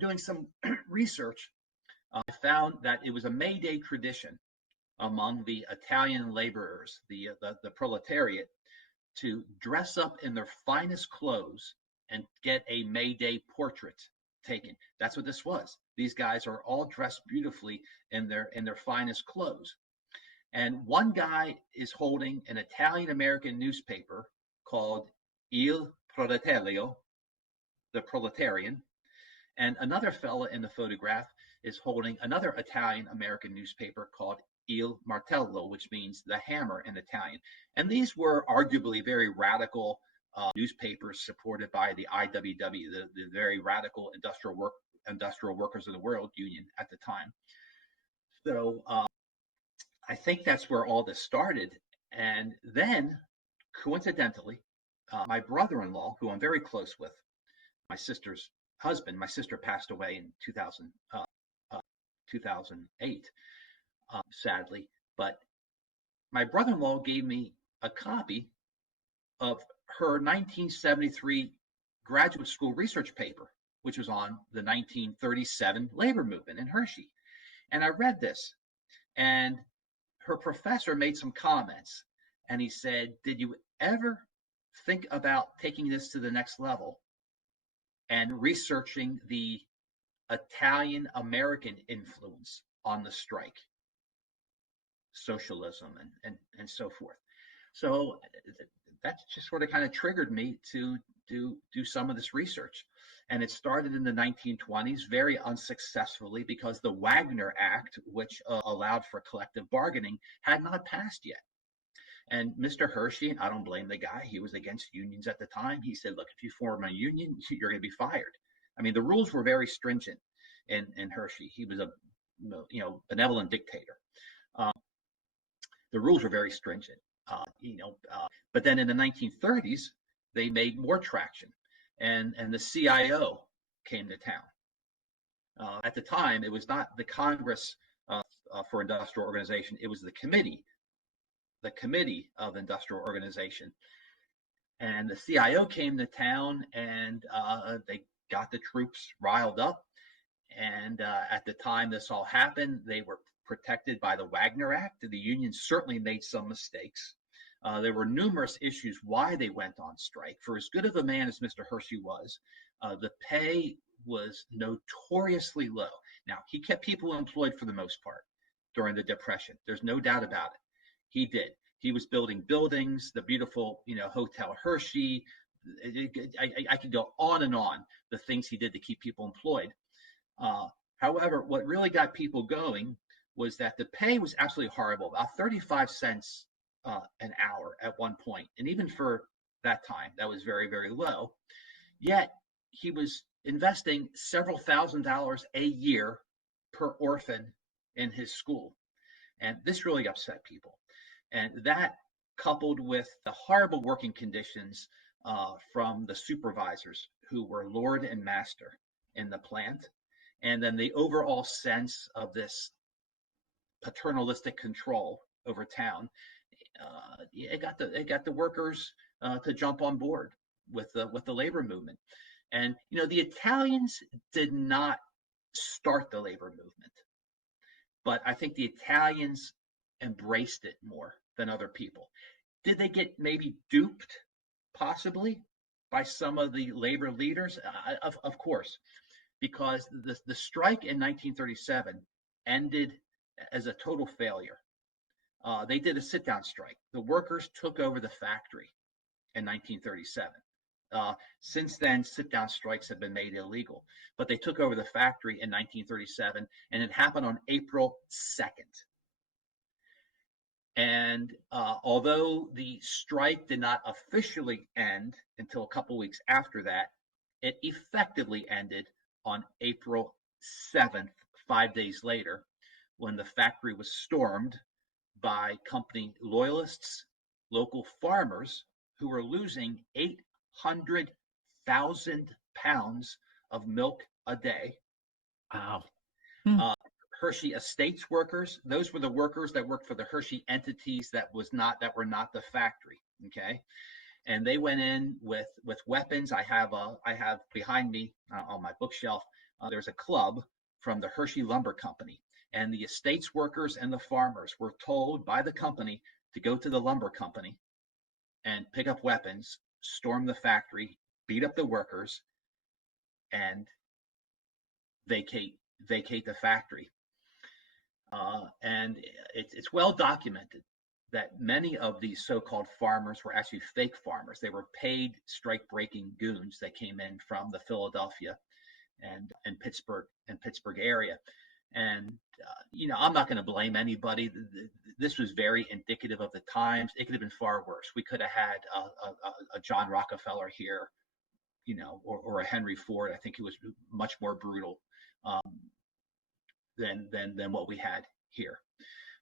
doing some research, I found that it was a May Day tradition among the Italian laborers, the proletariat, to dress up in their finest clothes and get a May Day portrait taken. That's what this was. These guys are all dressed beautifully in their finest clothes. And one guy is holding an Italian American newspaper called Il Proletario, the Proletarian, and another fella in the photograph is holding another Italian American newspaper called Il Martello, which means the hammer in Italian. And these were arguably very radical newspapers supported by the IWW, the very radical industrial workers of the world union at the time. So I think that's where all this started. And then, coincidentally, my brother-in-law, who I'm very close with, my sister's husband, my sister passed away in 2008, sadly, but my brother-in-law gave me a copy of her 1973 graduate school research paper, which was on the 1937 labor movement in Hershey. And I read this, and her professor made some comments, and he said, "Did you ever think about taking this to the next level and researching the Italian American influence on the strike, socialism, and so forth?" So that just sort of kind of triggered me to do some of this research. And it started in the 1920s, very unsuccessfully, because the Wagner Act, which allowed for collective bargaining, had not passed yet. And Mr. Hershey, and I don't blame the guy, he was against unions at the time. He said, "Look, if you form a union, you're going to be fired." I mean, the rules were very stringent in Hershey. He was a benevolent dictator. The rules were very stringent. But then in the 1930s, they made more traction, and the CIO came to town. At the time, it was not the Congress for Industrial Organization; it was the Committee of Industrial Organization. And the CIO came to town, and they got the troops riled up. And at the time this all happened, they were protected by the Wagner Act. The unions certainly made some mistakes. There were numerous issues why they went on strike. For as good of a man as Mr. Hershey was, the pay was notoriously low. Now, he kept people employed for the most part during the Depression. There's no doubt about it. He did. He was building buildings, the beautiful, Hotel Hershey. I could go on and on, the things he did to keep people employed. However, what really got people going was that the pay was absolutely horrible, about 35 cents an hour at one point. And even for that time, that was very, very low. Yet he was investing several $1,000s a year per orphan in his school. And this really upset people. And that, coupled with the horrible working conditions from the supervisors who were lord and master in the plant, and then the overall sense of this paternalistic control over town, it got the workers to jump on board with the labor movement. And the Italians did not start the labor movement, but I think the Italians embraced it more than other people. Did they get maybe duped, possibly, by some of the labor leaders? Of course, because the strike in 1937 ended as a total failure. They did a sit-down strike. The workers took over the factory in 1937. Since then, sit-down strikes have been made illegal, but they took over the factory in 1937, and it happened on April 2nd. And although the strike did not officially end until a couple weeks after that, it effectively ended on April 7th, 5 days later, when the factory was stormed by company loyalists, local farmers who were losing 800,000 pounds of milk a day. Wow. Hershey Estates workers, those were the workers that worked for the Hershey entities that were not the factory. Okay. And they went in with weapons. I have behind me on my bookshelf There's a club from the Hershey Lumber Company, and the estates workers and the farmers were told by the company to go to the lumber company and pick up weapons, storm the factory, beat up the workers, and vacate the factory. And it's well documented that many of these so-called farmers were actually fake farmers. They were paid strike-breaking goons that came in from the Philadelphia and Pittsburgh area. And I'm not going to blame anybody. This was very indicative of the times. It could have been far worse. We could have had a John Rockefeller here, or a Henry Ford. I think he was much more brutal than what we had here.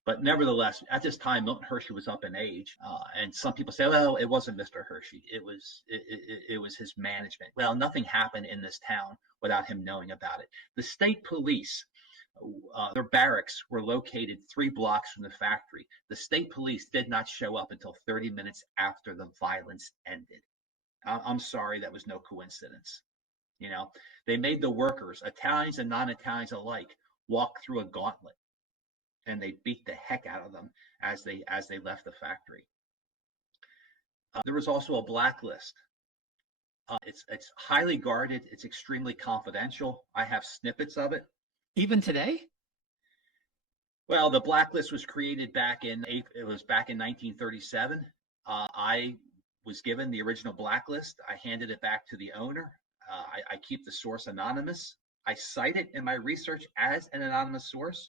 But nevertheless, at this time, Milton Hershey was up in age, and some people say, "Well, it wasn't Mr. Hershey; it was his management." Well, nothing happened in this town without him knowing about it. The state police, their barracks were located 3 blocks from the factory. The state police did not show up until 30 minutes after the violence ended. I'm sorry, that was no coincidence. They made the workers, Italians and non-Italians alike, walk through a gauntlet, and they beat the heck out of them as they left the factory. There was also a blacklist. It's highly guarded. It's extremely confidential. I have snippets of it. Even today? Well, the blacklist was created back in 1937. I was given the original blacklist. I handed it back to the owner. I keep the source anonymous. I cite it in my research as an anonymous source.